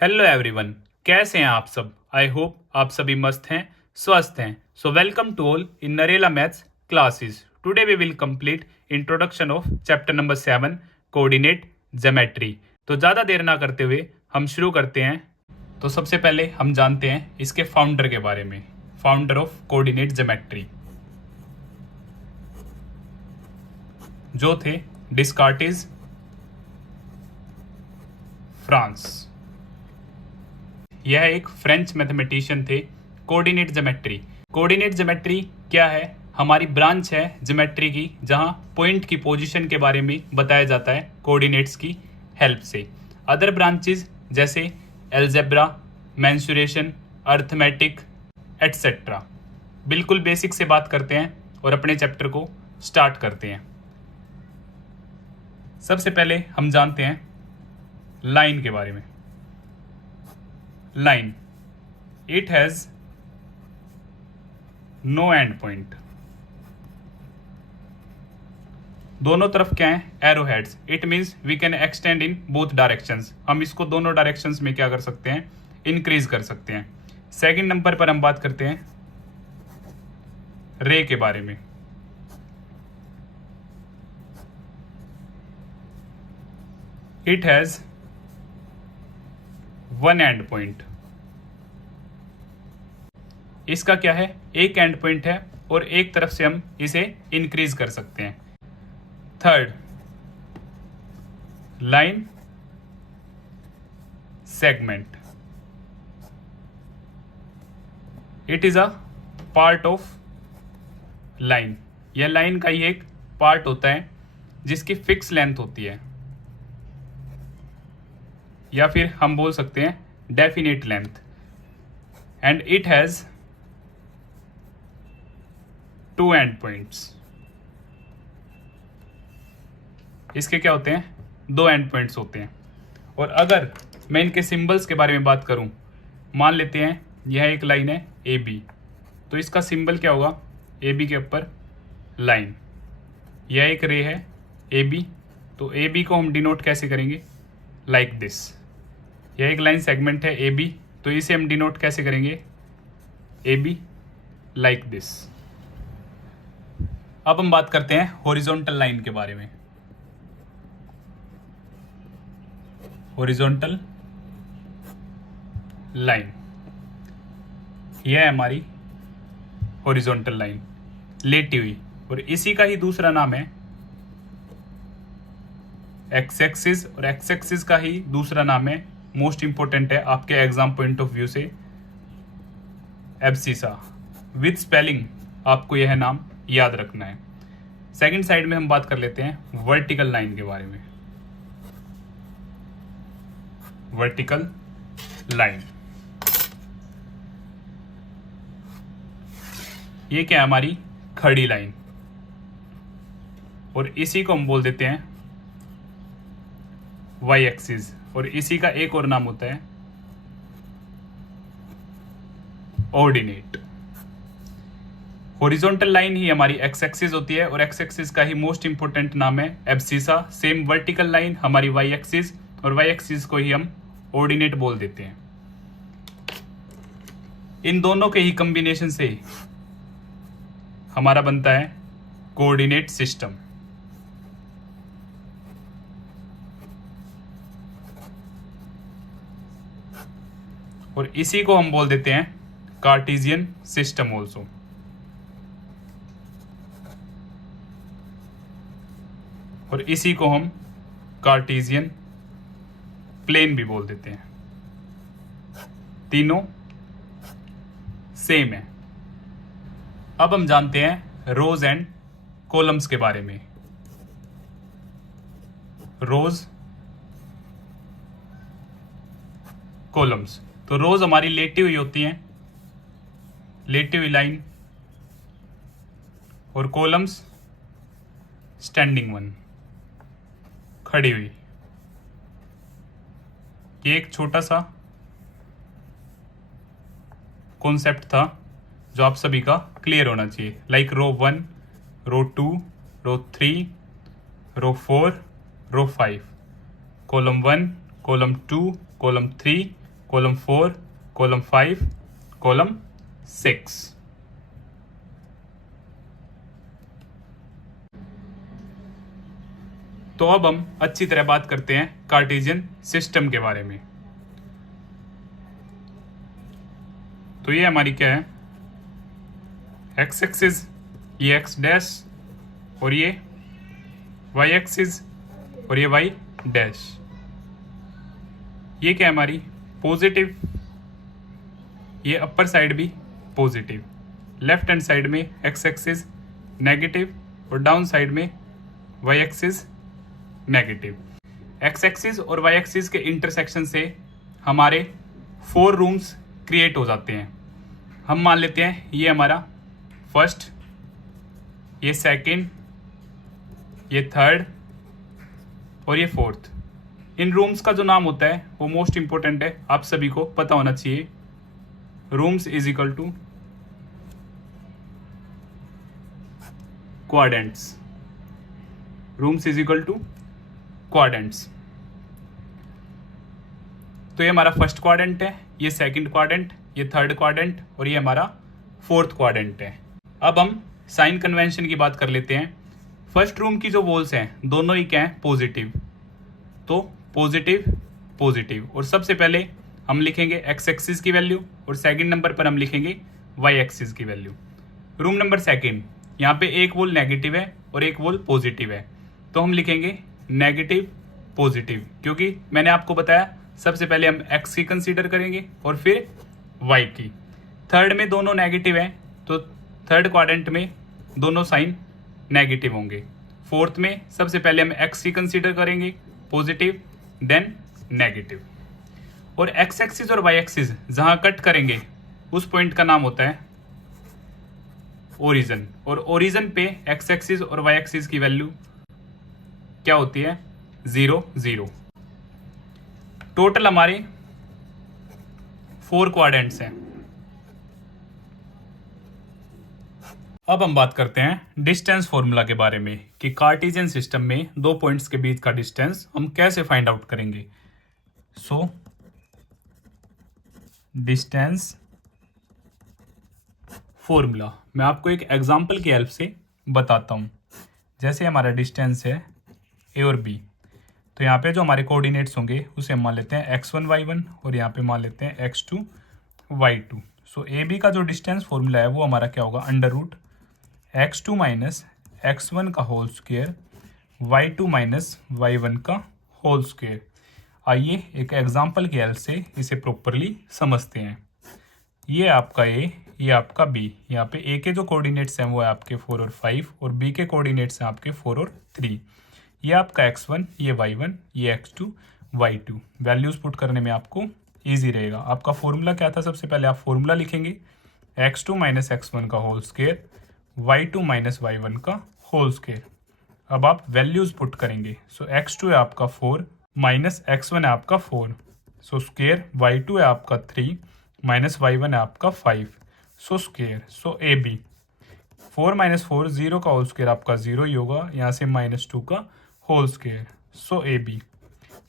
Hello everyone, कैसे हैं आप सब। आई होप आप सभी मस्त हैं, स्वस्थ हैं। So welcome to all in Narela maths classes. Today we will complete introduction of chapter number 7 coordinate geometry. तो ज़्यादा देर ना करते हुए हम शुरू करते हैं। तो सबसे पहले हम जानते हैं इसके फाउंडर के बारे में। फाउंडर ऑफ कोऑर्डिनेट ज्योमेट्री जो थे डिस्कार्टिस, फ्रांस। यह एक फ्रेंच मैथमेटिशियन थे। कोऑर्डिनेट ज्योमेट्री क्या है? हमारी ब्रांच है ज्योमेट्री की, जहां पॉइंट की पोजीशन के बारे में बताया जाता है कोऑर्डिनेट्स की हेल्प से। अदर ब्रांचेस जैसे एल्जेब्रा, मेंसुरेशन, अर्थमेटिक एटसेट्रा। बिल्कुल बेसिक से बात करते हैं और अपने चैप्टर को स्टार्ट करते हैं। सबसे पहले हम जानते हैं लाइन के बारे में। Line, it has no end point। दोनों तरफ क्या है? Arrow heads. It means we can extend in both directions. हम इसको दोनों डायरेक्शंस में क्या कर सकते हैं? इंक्रीज कर सकते हैं। सेकंड नंबर पर हम बात करते हैं रे के बारे में। It has one and point. इसका क्या है? एक एंड पॉइंट है और एक तरफ से हम इसे इंक्रीज कर सकते हैं। Third, line segment. It is a part of line. यह लाइन का ही एक पार्ट होता है जिसकी फिक्स लेंथ होती है, या फिर हम बोल सकते हैं definite length. And it has two end points. इसके क्या होते हैं? दो एंड पॉइंट्स होते हैं। और अगर मैं इनके सिंबल्स के बारे में बात करूं, मान लेते हैं यह एक लाइन है ए बी, तो इसका सिंबल क्या होगा? ए बी के ऊपर लाइन। यह एक रे है ए बी, तो ए बी को हम डिनोट कैसे करेंगे? Like this. यह एक लाइन सेगमेंट है ए बी, तो इसे हम डिनोट कैसे करेंगे? A be like this. अब हम बात करते हैं हॉरिजॉन्टल लाइन के बारे में। हॉरिजॉन्टल लाइन, यह है हमारी हॉरिजॉन्टल लाइन लेटी हुई, और इसी का ही दूसरा नाम है एक्स एक्सिस, और एक्स एक्सिस का ही दूसरा नाम है, मोस्ट इंपॉर्टेंट है आपके एग्जाम पॉइंट ऑफ व्यू से, एब्सिसा। विद स्पेलिंग आपको यह नाम याद रखना है। सेकंड साइड में हम बात कर लेते हैं वर्टिकल लाइन के बारे में। वर्टिकल लाइन, ये क्या है? हमारी खड़ी लाइन, और इसी को हम बोल देते हैं वाई एक्सिस, और इसी का एक और नाम होता है ऑर्डिनेट। हॉरिजॉन्टल लाइन ही हमारी एक्स एक्सिस होती है, और एक्स एक्सिस का ही मोस्ट इंपोर्टेंट नाम है एब्सिसा। सेम वर्टिकल लाइन हमारी वाई एक्सिस, और वाई एक्सिस को ही हम ऑर्डिनेट बोल देते हैं। इन दोनों के ही कॉम्बिनेशन से हमारा बनता है कोऑर्डिनेट सिस्टम। और इसी को हम बोल देते हैं कार्टेशियन सिस्टम ऑल्सो। और इसी को हम कार्टेशियन प्लेन भी बोल देते हैं। तीनों सेम है। अब हम जानते हैं रोज एंड कॉलम्स के बारे में। रोज, कॉलम्स। तो रोज हमारी लेटी हुई होती हैं, लेटी हुई लाइन, और कॉलम्स स्टैंडिंग वन, खड़ी हुई। ये एक छोटा सा कॉन्सेप्ट था जो आप सभी का क्लियर होना चाहिए। लाइक रो 1, रो 2, रो 3, रो 4, रो 5, column 1, column 2, column 3, column 4, column 5, column 6। तो अब हम अच्छी तरह बात करते हैं कार्टेशियन सिस्टम के बारे में। तो ये हमारी क्या है, एक्स एक्सिस, ये एक्स डैश, और ये वाई एक्सिस, और ये वाई डैश। ये क्या है हमारी पॉजिटिव, ये अपर साइड भी पॉजिटिव, लेफ्ट हैंड साइड में एक्स एक्सिस नेगेटिव, और डाउन साइड में y axis negative. X axis और वाई एक्सिस के इंटरसेक्शन से हमारे 4 रूम्स क्रिएट हो जाते हैं। हम मान लेते हैं ये हमारा फर्स्ट, ये सेकंड, ये थर्ड, और ये फोर्थ। इन रूम्स का जो नाम होता है वो मोस्ट इंपॉर्टेंट है, आप सभी को पता होना चाहिए। Rooms is equal to quadrants. Rooms is equal to quadrants. तो ये हमारा फर्स्ट क्वाड्रेंट है, ये सेकंड क्वाड्रेंट, ये थर्ड क्वाड्रेंट, और ये हमारा फोर्थ क्वाड्रेंट है। अब हम साइन कन्वेंशन की बात कर लेते हैं। फर्स्ट रूम की जो वॉल्स हैं दोनों ही क्या है, पॉजिटिव। तो पॉजिटिव पॉजिटिव, और सबसे पहले हम लिखेंगे एक्स एक्सिस की वैल्यू, और सेकंड नंबर पर हम लिखेंगे वाई एक्सिस की वैल्यू। रूम नंबर सेकंड, यहाँ पे एक वॉल नेगेटिव है और एक वॉल पॉजिटिव है, तो हम लिखेंगे नेगेटिव पॉजिटिव, क्योंकि मैंने आपको बताया सबसे पहले हम एक्स की कंसीडर करेंगे और फिर वाई की। थर्ड में दोनों नेगेटिव हैं, तो थर्ड क्वाड्रेंट में दोनों साइन नेगेटिव होंगे। फोर्थ में सबसे पहले हम एक्स की कंसीडर करेंगे पॉजिटिव, देन नेगेटिव। और एक्स एक्सिस और वाई एक्सिस जहां कट करेंगे उस पॉइंट का नाम होता है ओरिजिन, और ओरिजिन पे एक्स एक्सिस और वाई एक्सिस की वैल्यू क्या होती है, 0 0। टोटल हमारे 4 क्वाड्रेंट्स हैं। अब हम बात करते हैं डिस्टेंस फॉर्मूला के बारे में कि कार्टेशियन सिस्टम में 2 पॉइंट्स के बीच का डिस्टेंस हम कैसे फाइंड आउट करेंगे। सो डिस्टेंस फॉर्मूला मैं आपको एक एग्जांपल की हेल्प से बताता हूं। जैसे हमारा डिस्टेंस है ए और बी, तो यहाँ पे जो हमारे कोऑर्डिनेट्स होंगे उसे हम मान लेते हैं x1 y1, और यहाँ पे मान लेते हैं x2 y2। So A B का जो डिस्टेंस फॉर्मूला है वो हमारा क्या होगा, under root x2 minus x1 का whole square y2 minus y1 का होल स्क्वायर। आइए एक एग्जांपल की हेल्प से इसे प्रॉपरली समझते हैं। ये आपका ए, ये आपका बी। यहाँ पे ए के जो कोऑर्डिनेट्स हैं वो है आपके 4 और 5, और बी के कोऑर्डिनेट्स हैं आपके 4 और 3। ये आपका x1, ये y1, ये x2 y2। वैल्यूज पुट करने में आपको इजी रहेगा। आपका फॉर्मूला क्या था, सबसे पहले आप फॉर्मूला लिखेंगे x2 माइनस x1 का whole square y2 minus y1 का होल स्क्वायर। अब आप वैल्यूज पुट करेंगे। सो x2 है आपका 4 माइनस x1 है आपका 4, सो स्क्वायर y2 है आपका 3 माइनस y1 है आपका 5, so square. So A B 4 minus 4 0 का होल स्क्वायर आपका 0 ही होगा, यहाँ से -2 का whole square. So A B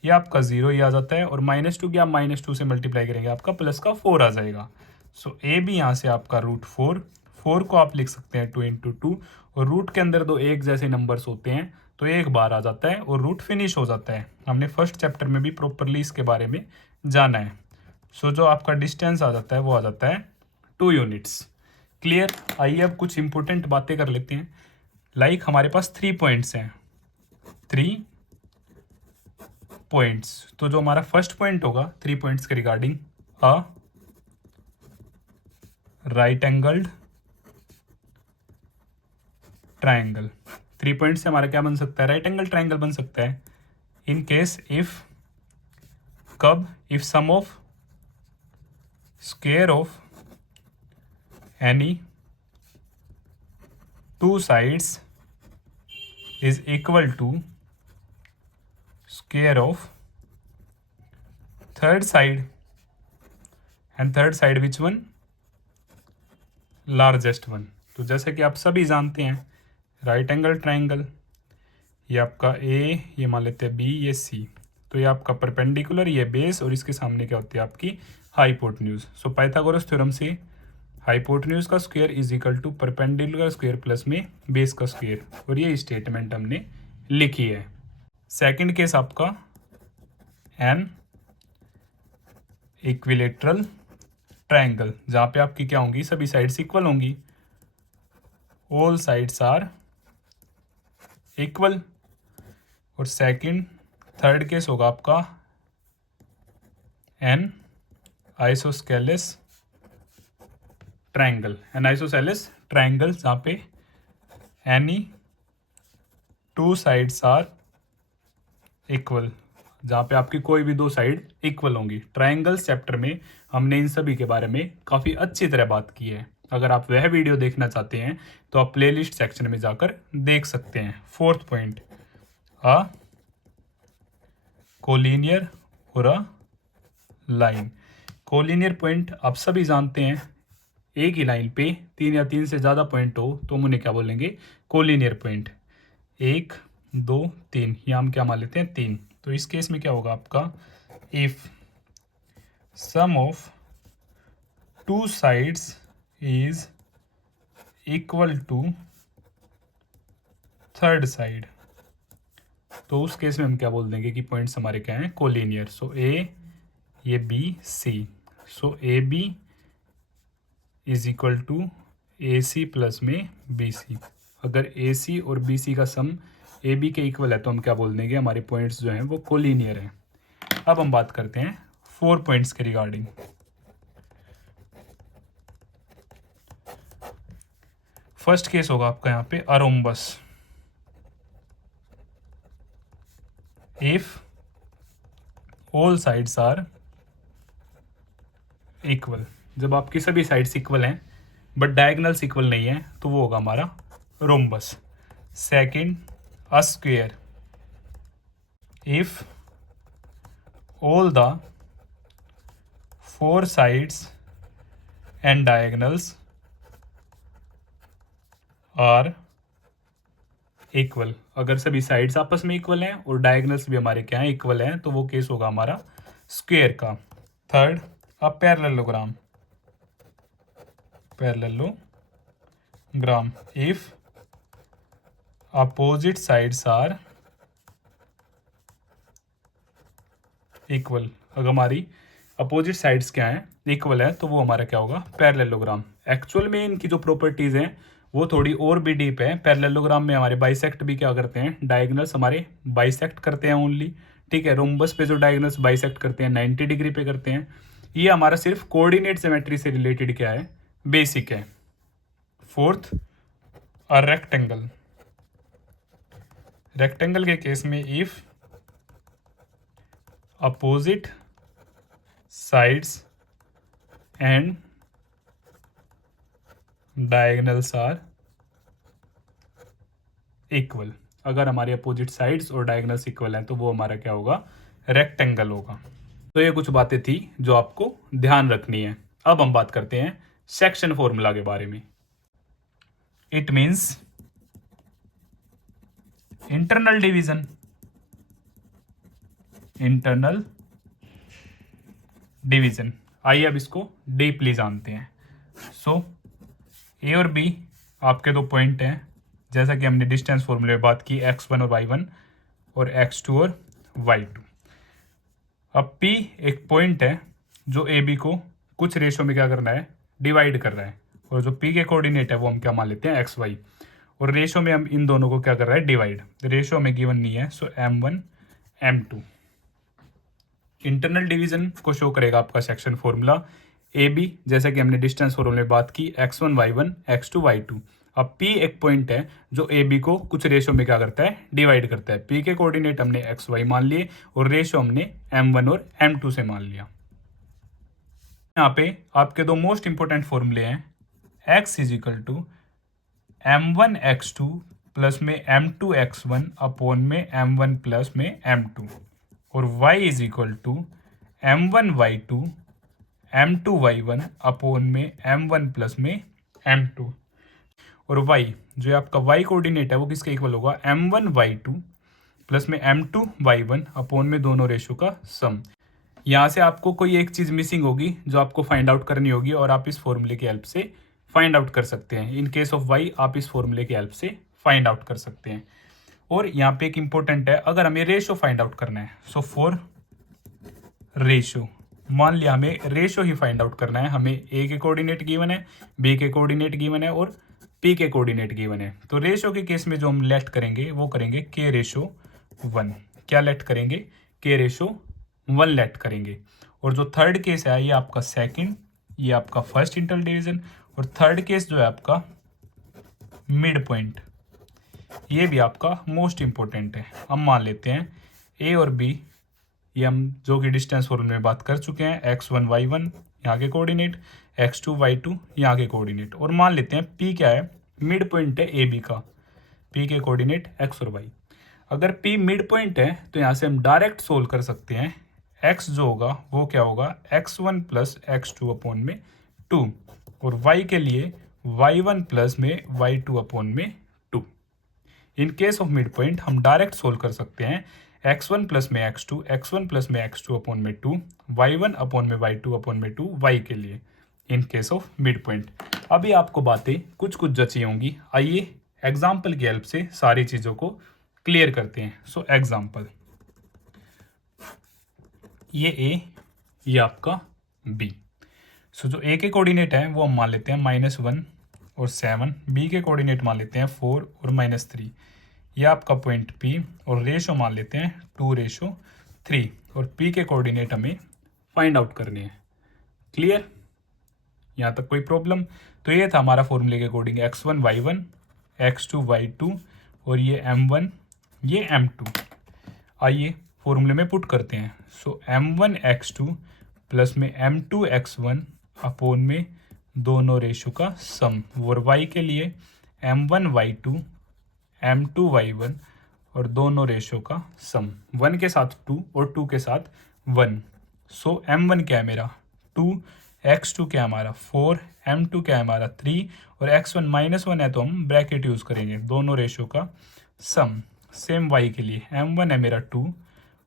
ये आपका 0 ही आ जाता है, और -2 की आप -2 से मल्टीप्लाई करेंगे आपका प्लस का 4 आ जाएगा। सो ए बी यहाँ से आपका √4 को आप लिख सकते हैं 2 × 2, और रूट के अंदर 2 एक जैसे नंबर्स होते हैं तो एक बार आ जाता है और रूट फिनिश हो जाता है। हमने फर्स्ट चैप्टर में भी प्रॉपरली इसके बारे में जाना है। सो जो आपका डिस्टेंस आ जाता है वो आ जाता है 2 यूनिट्स। क्लियर। आइए अब कुछ इंपॉर्टेंट बातें कर लेते हैं। लाइक हमारे पास 3 पॉइंट्स हैं, 3 पॉइंट्स। तो जो हमारा फर्स्ट पॉइंट होगा 3 पॉइंट्स के regarding, a right angled triangle. 3 point से हमारा क्या बन सकता है, राइट एंगल ट्राइंगल बन सकता है। इन केस इफ कब, if sum of square of any 2 sides is equal to square of third side, and third side which one, largest one। तो जैसे कि आप सभी जानते हैं राइट एंगल ट्राइंगल, ये आपका ए, ये मान लेते हैं बी, ये सी। तो ये आपका परपेंडिकुलर, ये बेस, और इसके सामने क्या होती है आपकी हाइपोटेन्यूज। सो पाइथागोरस थ्योरम से हाइपोटेन्यूज का square is equal to perpendicular square plus में बेस का स्क्वायर, और ये स्टेटमेंट हमने लिखी है। सेकंड केस आपका एन इक्विलेटरल ट्रायंगल, जहाँ पे आपकी क्या होंगी, सभी साइड्स इक्वल होंगी, ऑल साइड्स आर इक्वल। और थर्ड केस होगा आपका an isosceles triangle, an isosceles triangle, जहाँ पे any two sides are equal, जहाँ पे आपकी कोई भी दो साइड इक्वल होंगी। ट्रायंगल्स चैप्टर में हमने इन सभी के बारे में काफ़ी अच्छी तरह बात की है। अगर आप वह वीडियो देखना चाहते हैं तो आप प्लेलिस्ट सेक्शन में जाकर देख सकते हैं। फोर्थ पॉइंट, अ कोलिनियर और अ लाइन। कोलिनियर पॉइंट आप सभी जानते हैं, एक ही लाइन पे तीन या तीन से ज़्यादा पॉइंट हो तो हम उन्हें क्या बोलेंगे, कोलिनियर पॉइंट। 1 2 3, यहाँ हम क्या मान लेते हैं 3। तो इस केस में क्या होगा आपका, if sum of two sides is equal to third side, तो उस केस में हम क्या बोल देंगे कि पॉइंट्स हमारे क्या हैं, कोलिनियर। सो ए, ये B C, so A B is equal to A C plus में बी सी। अगर ए सी और बी सी का सम ए बी के इक्वल है तो हम क्या बोल देंगे, हमारे पॉइंट्स जो हैं वो कोलिनियर हैं। अब हम बात करते हैं 4 पॉइंट्स के रिगार्डिंग। फर्स्ट केस होगा आपका यहाँ पे a rhombus. If all sides are equal, जब आपकी सभी साइड्स इक्वल हैं बट डायगनल्स इक्वल नहीं है तो वो होगा हमारा rhombus. Second, a square. If all the 4 sides and diagonals are equal, अगर सभी साइड्स आपस में इक्वल हैं और डायगनल्स भी हमारे क्या हैं, इक्वल हैं, तो वो केस होगा हमारा स्क्वायर का। Third, a parallelogram. Parallelogram, if opposite sides are equal, अगर हमारी अपोजिट साइड्स क्या हैं, इक्वल है, तो वो हमारा क्या होगा, पैरेललोग्राम। एक्चुअल में इनकी जो प्रॉपर्टीज हैं वो थोड़ी और भी डीप है। पैरेललोग्राम में हमारे बाइसेक्ट भी क्या करते हैं, डायगोनल्स हमारे बाइसेक्ट करते हैं ओनली, ठीक है। रोम्बस पे जो डायगोनल्स बाइसेक्ट करते हैं 90 डिग्री पे करते हैं। ये हमारा सिर्फ कोऑर्डिनेट सिमेट्री से रिलेटेड क्या है, बेसिक है। Fourth, a rectangle. रेक्टेंगल के केस में if opposite sides and diagonals are equal, अगर हमारे अपोजिट साइड्स और डायगोनल्स इक्वल हैं तो वो हमारा क्या होगा, रेक्टेंगल होगा। तो ये कुछ बातें थी जो आपको ध्यान रखनी है। अब हम बात करते हैं सेक्शन फॉर्मूला के बारे में। It means internal division. Internal division, आइए अब इसको डीपली जानते हैं। सो ए और बी आपके दो पॉइंट हैं, जैसा कि हमने डिस्टेंस फॉर्मूले में बात की, x1 और y1 और x2 और y2। अब p एक पॉइंट है जो ए बी को कुछ रेशो में क्या करना है, डिवाइड कर रहा है, और जो p के कोऑर्डिनेट है वो हम क्या मान लेते हैं, xy, और रेशो में हम इन दोनों को क्या कर रहा है, डिवाइड। रेशो में गिवन नहीं है, सो m1 m2। इंटरनल डिवीजन को शो करेगा आपका सेक्शन फॉर्मूला ए बी, जैसा कि हमने डिस्टेंस फॉर्मूले में बात की, x1 y1 x2 y2। अब p एक पॉइंट है जो ए बी को कुछ रेशो में क्या करता है, डिवाइड करता है। p के कोऑर्डिनेट हमने एक्स वाई मान लिए और रेशो हमने m1 और m2 से मान लिया। यहाँ पे आपके दो मोस्ट इंपोर्टेंट फॉर्मूले हैं, x is equal to m1 x2 plus में m2 x1 अपॉन में m1 प्लस में m2, और y is equal to m1 y2 m2 y1 upon में m1 प्लस में m2, और y जो आपका y कोऑर्डिनेट है वो किसके इक्वल होगा, m1 y2 प्लस में M2Y1 अपॉन में दोनों रेशो का सम। यहाँ से आपको कोई एक चीज़ मिसिंग होगी जो आपको फाइंड आउट करनी होगी और आप इस फॉर्मूले की हेल्प से फाइंड आउट कर सकते हैं। इन केस ऑफ y आप इस फॉर्मूले की हेल्प से फाइंड आउट कर सकते हैं। और यहाँ पे एक इंपॉर्टेंट है, अगर हमें रेशो फाइंड आउट करना है, सो फॉर रेशो, मान लिया हमें रेशो ही फाइंड आउट करना है, हमें ए के कोऑर्डिनेट गिवन है, बी के कोऑर्डिनेट गिवन है और पी के कोऑर्डिनेट गिवन है। तो रेशो के केस में जो हम लेट करेंगे वो करेंगे के रेशो 1। क्या लेट करेंगे? के रेशो 1 लेट करेंगे। और जो थर्ड केस है ये आपका सेकंड, ये आपका फर्स्ट इंटरवल डिवीजन, और थर्ड केस जो है आपका मिड पॉइंट, ये भी आपका मोस्ट इंपॉर्टेंट है। हम मान लेते हैं ए और बी, ये हम जो कि डिस्टेंस फॉर्मूले में बात कर चुके हैं, x1 y1 यहाँ के कोऑर्डिनेट, x2 y2 यहाँ के कोऑर्डिनेट, और मान लेते हैं p क्या है? मिड पॉइंट है ए बी का, p के कोऑर्डिनेट x और y। अगर p मिड पॉइंट है तो यहाँ से हम डायरेक्ट सोल्व कर सकते हैं। x जो होगा वो क्या होगा? x1 प्लस x2 अपॉन में 2, और y के लिए y1 प्लस में y2 अपॉन में 2। इन केस ऑफ मिड पॉइंट हम डायरेक्ट सोल्व कर सकते हैं x1 प्लस में x2, x1 प्लस में x2 अपॉन में 2, y1 अपॉन में y2 अपॉन में 2 y के लिए, इन केस ऑफ मिड पॉइंट। अभी आपको बातें कुछ कुछ जची होंगी, आइए एग्जाम्पल की हेल्प से सारी चीज़ों को क्लियर करते हैं। सो एग्जाम्पल, ये a, ये आपका b। सो जो a के कोऑर्डिनेट है वो हम मान लेते हैं -1 और 7, b के कोऑर्डिनेट मान लेते हैं 4 और -3, ये आपका पॉइंट P, और रेशो मान लेते हैं 2:3, और P के कोऑर्डिनेट हमें फाइंड आउट करने हैं। क्लियर? यहाँ तक कोई प्रॉब्लम? तो ये था हमारा फॉर्मूले के according x1 y1, x2 y2, और ये m1, ये m2। आइए फॉर्मूले में पुट करते हैं। सो m1 x2 प्लस में m2 x1 अपॉन में दोनों रेशो का सम, और y के लिए m1 y2, m2 y1 और दोनों रेशो का सम, 1 के साथ 2 और 2 के साथ 1। सो m1 क्या है मेरा 2, x2 क्या है हमारा 4, m2 क्या है हमारा 3, और x1 -1 है तो हम ब्रैकेट यूज़ करेंगे, दोनों रेशो का सम। सेम y के लिए m1 है मेरा 2,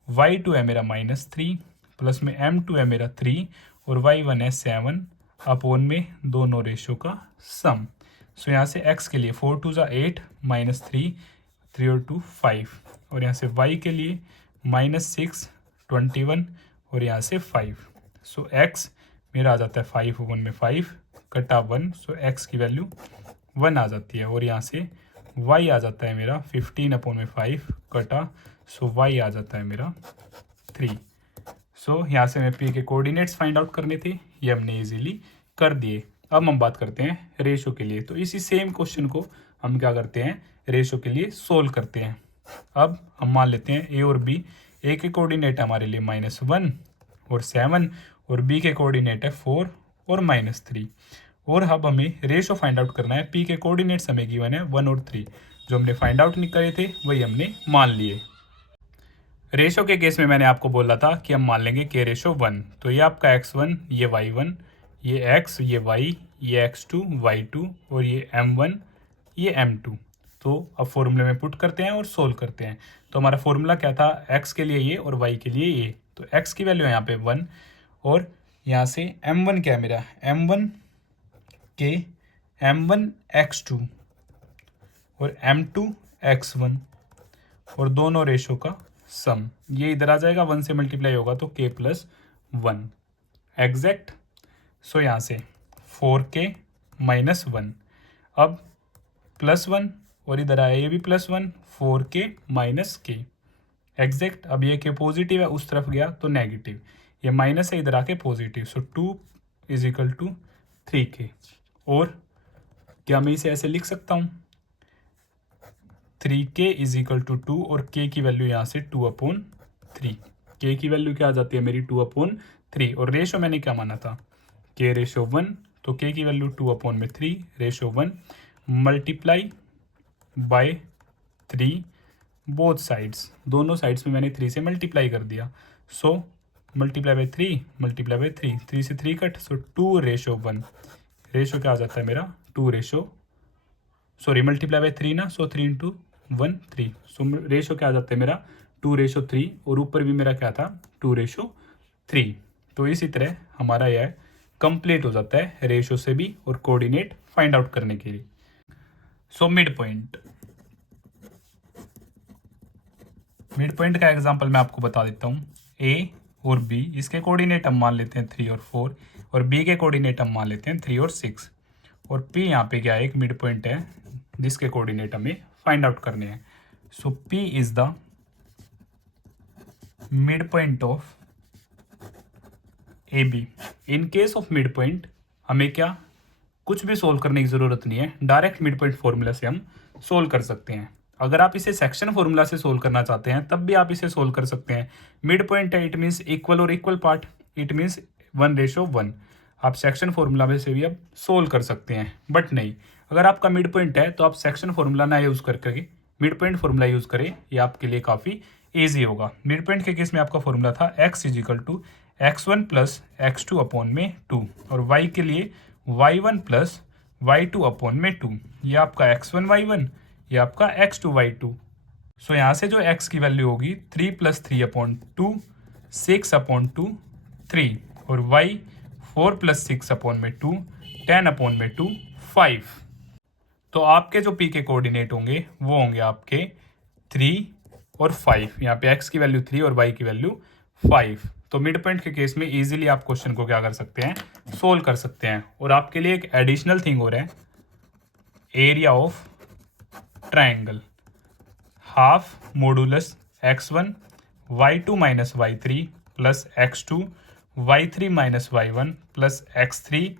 y2 है मेरा -3, प्लस में m2 है मेरा 3, और y1 है 7 अपॉन में दोनों रेशो का सम। सो यहाँ से x के लिए 4 2 ज़ा 8, -3, 3 और 2 5, और यहाँ से y के लिए -6, 21, और यहाँ से 5। सो x मेरा आ जाता है 5 1 में 5 कटा 1, सो x की वैल्यू 1 आ जाती है, और यहाँ से y आ जाता है मेरा 15 अपॉन में 5 कटा, सो y आ जाता है मेरा 3। सो यहाँ से हमें p के कोऑर्डिनेट्स फाइंड आउट करने थे, ये हमने इजीली कर दिए। अब हम बात करते हैं रेशो के लिए। तो इसी सेम क्वेश्चन को हम क्या करते हैं, रेशो के लिए सोल्व करते हैं। अब हम मान लेते हैं ए और बी, ए के कोऑर्डिनेट हमारे लिए -1 और 7, और बी के कोऑर्डिनेट है 4 और -3, और अब हमें रेशो फाइंड आउट करना है। पी के कोऑर्डिनेट्स हमें गिवन है 1 और 3, जो हमने फाइंड आउट नहीं करे थे वही हमने मान लिए। रेशो के केस में मैंने आपको बोला था कि हम मान लेंगे के रेशो 1। तो ये आपका x1, ये y1, ये x, ये y, ये x2 y2, और ये m1, ये m2। तो अब फॉर्मूले में पुट करते हैं और सोल्व करते हैं। तो हमारा फॉर्मूला क्या था, x के लिए ये और y के लिए ये। तो x की वैल्यू है यहाँ पे 1, और यहाँ से m1 क्या है मेरा, m1 के m1 x2 और m2 x1, और दोनों रेशो का सम, ये इधर आ जाएगा, 1 से मल्टीप्लाई होगा तो k + 1 एग्जैक्ट। सो यहाँ से 4k - 1, अब +1, और इधर आया ये भी +1, 4k - k एग्जैक्ट। अब ये k पॉजिटिव है, उस तरफ गया तो नेगेटिव, ये माइनस है इधर आके पॉजिटिव। सो 2 = 3k, और क्या मैं इसे ऐसे लिख सकता हूँ 3k = 2, और k की वैल्यू यहाँ से 2/3, k की वैल्यू क्या आ जाती है मेरी 2/3, और रेशो मैंने क्या माना था k रेशो 1, तो k की value 2/3 ratio 1 multiply by 3 both sides, दोनों साइड्स में मैंने 3 से मल्टीप्लाई कर दिया। So multiply by 3 multiply by 3, 3 से 3 कट, सो 2:1, रेशो क्या आ जाता है मेरा 2 रेशो, सॉरी मल्टीप्लाई बाय 3 ना, सो 3 × 1:3। सो रेशो क्या आ जाता है मेरा 2:3 और ऊपर भी मेरा क्या था 2:3। तो इसी तरह हमारा यह कंप्लीट हो जाता है रेशो से भी और कोऑर्डिनेट फाइंड आउट करने के लिए। सो मिड पॉइंट का एग्जांपल मैं आपको बता देता हूँ। ए और बी इसके कोऑर्डिनेट हम मान लेते हैं 3 और 4 और बी के कोऑर्डिनेट हम मान लेते हैं 3 और 6 और पी यहाँ पे क्या है एक मिड पॉइंट है जिसके कोऑर्डिनेट हमें फाइंड आउट करने हैं। So P is the mid point of A B. In case of mid point हमें क्या कुछ भी सोल्व करने की ज़रूरत नहीं है, डायरेक्ट मिड पॉइंट फॉर्मूला से हम सोल्व कर सकते हैं। अगर आप इसे सेक्शन फॉर्मूला से सोल्व करना चाहते हैं तब भी आप इसे सोल्व कर सकते हैं। मिड पॉइंट है, इट मीन्स इक्वल और इक्वल पार्ट, इट मीन्स 1:1। आप सेक्शन फॉर्मूला में से भी अब सोल्व कर सकते हैं, बट नहीं, अगर आपका मिड पॉइंट है तो आप सेक्शन फॉर्मूला ना यूज़ करके मिड पॉइंट फॉर्मूला यूज़ करें, ये आपके लिए काफ़ी ईजी होगा। मिड पॉइंट के केस में आपका फॉर्मूला था x = x1 + x2/2 और y के लिए y1 + y2/2। ये आपका x1 y1, ये आपका x2 y2। सो यहाँ से जो x की वैल्यू होगी 3 + 3/2 6/2 3 और y 4 + 6/2 10/2 5। तो आपके जो p के कोऑर्डिनेट होंगे वो होंगे आपके 3 और 5। यहाँ पे x की वैल्यू 3 और y की वैल्यू 5। तो मिड पॉइंट के केस में इजीली आप क्वेश्चन को क्या कर सकते हैं सोल्व कर सकते हैं। और आपके लिए एक एडिशनल थिंग हो रहा है, area of triangle half modulus x1 y2 - y3 + x2 y3 - y1 + x3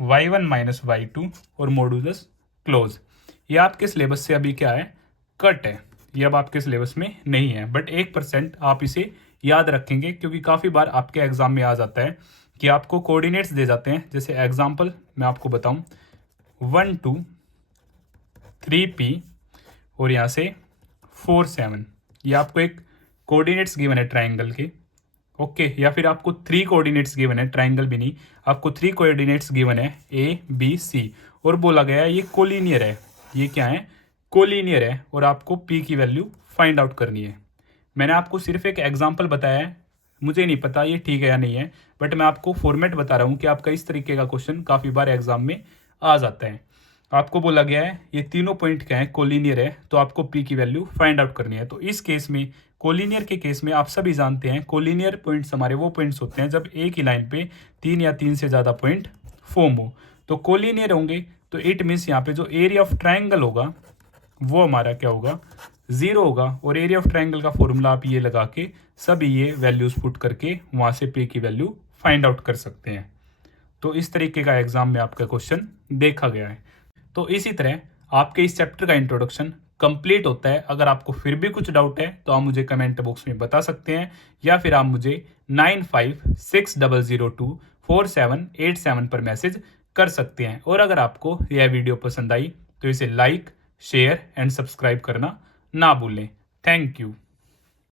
y1 - y2 और मॉडुलस क्लोज। ये आपके सिलेबस से अभी क्या है कट है, ये अब आपके सिलेबस में नहीं है, बट 1% आप इसे याद रखेंगे क्योंकि काफ़ी बार आपके एग्जाम में आ जाता है कि आपको कोऑर्डिनेट्स दे जाते हैं। जैसे एग्जांपल मैं आपको बताऊं 1 2 3p और यहाँ से 4 7, ये आपको एक कोऑर्डिनेट्स गिवन है ट्राइंगल के, ओके। या फिर आपको 3 कोऑर्डिनेट्स गिवन है, ट्राइंगल भी नहीं, आपको 3 कोऑर्डिनेट्स गिवन है a b c और बोला गया है ये कोलिनियर है, ये क्या है कोलिनियर है और आपको p की वैल्यू फाइंड आउट करनी है। मैंने आपको सिर्फ एक एग्जांपल बताया है, मुझे नहीं पता ये ठीक है या नहीं है, बट मैं आपको फॉर्मेट बता रहा हूँ कि आपका इस तरीके का क्वेश्चन काफ़ी बार एग्जाम में आ जाता है। आपको बोला गया है ये तीनों पॉइंट क्या है कोलिनियर है, तो आपको पी की वैल्यू फाइंड आउट करनी है। तो इस केस में कोलिनियर के केस में आप सभी जानते हैं कोलिनियर पॉइंट्स हमारे वो पॉइंट्स होते हैं जब एक ही लाइन पे 3 या 3 से ज़्यादा पॉइंट फॉर्म हो। तो कोलिनियर होंगे तो इट मीन्स यहाँ पे जो एरिया ऑफ ट्राइंगल होगा वो हमारा क्या होगा 0 होगा। और एरिया ऑफ ट्राइंगल का फॉर्मूला आप ये लगा के सभी ये वैल्यूज पुट करके वहाँ से पी की वैल्यू फाइंड आउट कर सकते हैं। तो इस तरीके का एग्जाम में आपका क्वेश्चन देखा गया है। तो इसी तरह आपके इस चैप्टर का इंट्रोडक्शन कंप्लीट होता है। अगर आपको फिर भी कुछ डाउट है तो आप मुझे कमेंट बॉक्स में बता सकते हैं या फिर आप मुझे 9560024787 पर मैसेज कर सकते हैं। और अगर आपको यह वीडियो पसंद आई तो इसे लाइक शेयर एंड सब्सक्राइब करना ना भूलें। Thank you.